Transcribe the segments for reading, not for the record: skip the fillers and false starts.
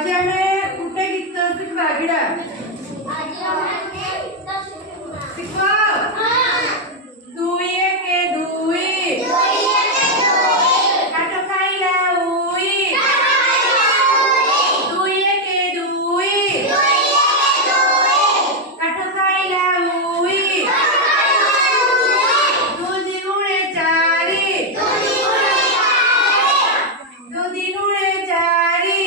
आजी आम्ही कुठे गीत शिकवा गिडा शिकवा दुई एके दुई काट खाइला उई दुई एके दुई काट खाइला उई दुई गुणे चारी दुई गुणे चारी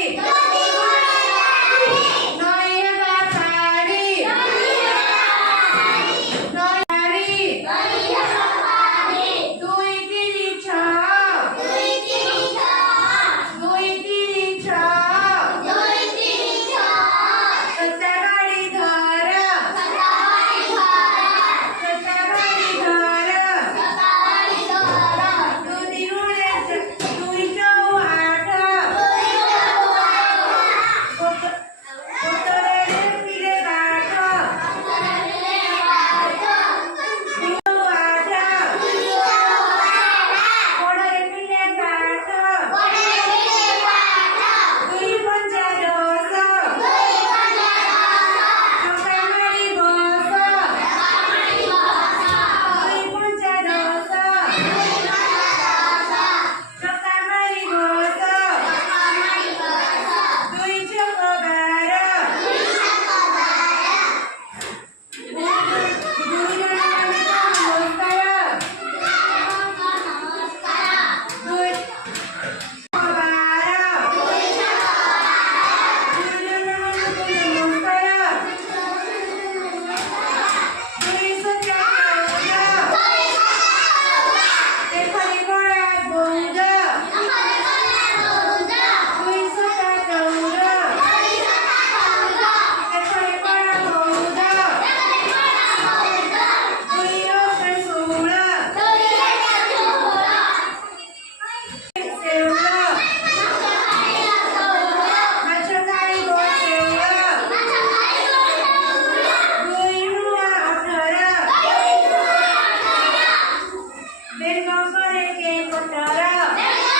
Vengo con el que encontrará.